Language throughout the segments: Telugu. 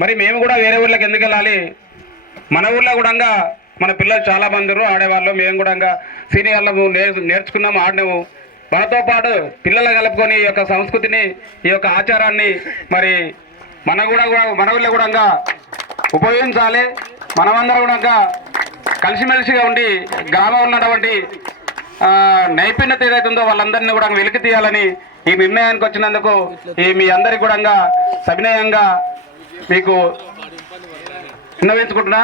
మరి మేము కూడా వేరే ఊళ్ళకి ఎందుకు వెళ్ళాలి? మన ఊళ్ళో కూడా మన పిల్లలు చాలా మంది ఆడేవాళ్ళు. మేము కూడా సీనియర్లు నేర్చుకున్నాము, ఆడినాము. మనతో పాటు పిల్లలు కలుపుకొని ఈ యొక్క సంస్కృతిని, ఈ యొక్క ఆచారాన్ని మరి మన ఊళ్ళో కూడా ఉపయోగించాలి. మనమందరం కూడా కలిసిమెలిసిగా ఉండి గ్రామంలో ఉన్నటువంటి నైపుణ్యత ఏదైతుందో వాళ్ళందరినీ కూడా వెలికి తీయాలని ఈ నిర్ణయానికి వచ్చినందుకు మీ అందరికీ కూడా సవినయంగా మీకు విన్నవించుకుంటున్నా.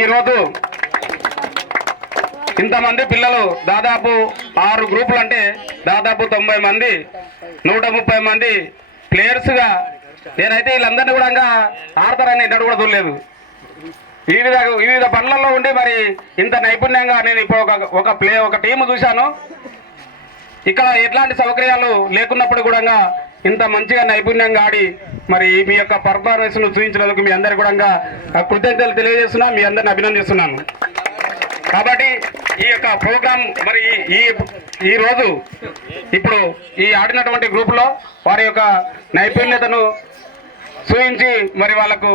ఈరోజు ఇంతమంది పిల్లలు దాదాపు 6 గ్రూపులు అంటే దాదాపు 90 మంది 130 మంది ప్లేయర్స్గా నేనైతే వీళ్ళందరినీ కూడా ఆడతారని ఎన్నడూ కూడా చూడలేదు. వివిధ పనులలో ఉండి మరి ఇంత నైపుణ్యంగా నేను ఇప్పుడు ఒక టీము చూశాను. ఇక్కడ ఎట్లాంటి సౌకర్యాలు లేకున్నప్పుడు కూడా ఇంత మంచిగా నైపుణ్యంగా ఆడి మరి మీ యొక్క పర్ఫార్మెన్స్ను చూపించినందుకు మీ అందరికీ కూడా కృతజ్ఞతలు తెలియజేస్తున్నా, మీ అందరిని అభినందిస్తున్నాను. కాబట్టి ఈ యొక్క ప్రోగ్రాం మరి ఈ రోజు ఇప్పుడు ఈ ఆడినటువంటి గ్రూపులో వారి యొక్క నైపుణ్యతను చూపించి మరి వాళ్ళకు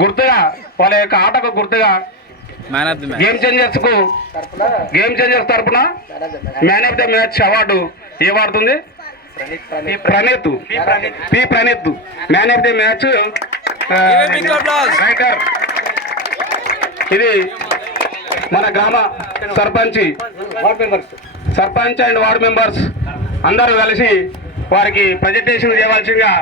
గుర్తుగా, వాళ్ళ యొక్క ఆటకు గుర్తుగా గేమ్ చేంజర్స్ తరఫున man of the match award ఏవాడుతుంది Praneeth man of the match writer. ఇది మన గ్రామ సర్పంచ్ అండ్ వార్డు మెంబర్స్ అందరూ కలిసి వారికి ప్రజెంటేషన్ చేయవలసిందిగా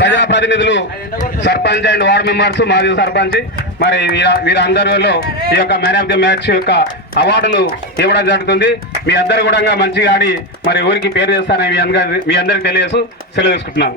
ప్రజాప్రతినిధులు, సర్పంచ్ అండ్ వార్డు మెంబర్స్, మాజీ సర్పంచ్ మరి వీరందరిలో ఈ యొక్క మ్యాన్ ఆఫ్ ది మ్యాచ్ యొక్క అవార్డును ఇవ్వడం జరుగుతుంది. మీ అందరూ కూడా మంచిగా ఆడి మరి ఊరికి పేరు చేస్తారని మీ అందరికీ తెలియజేస్తూ సెలవు తీసుకుంటున్నాను.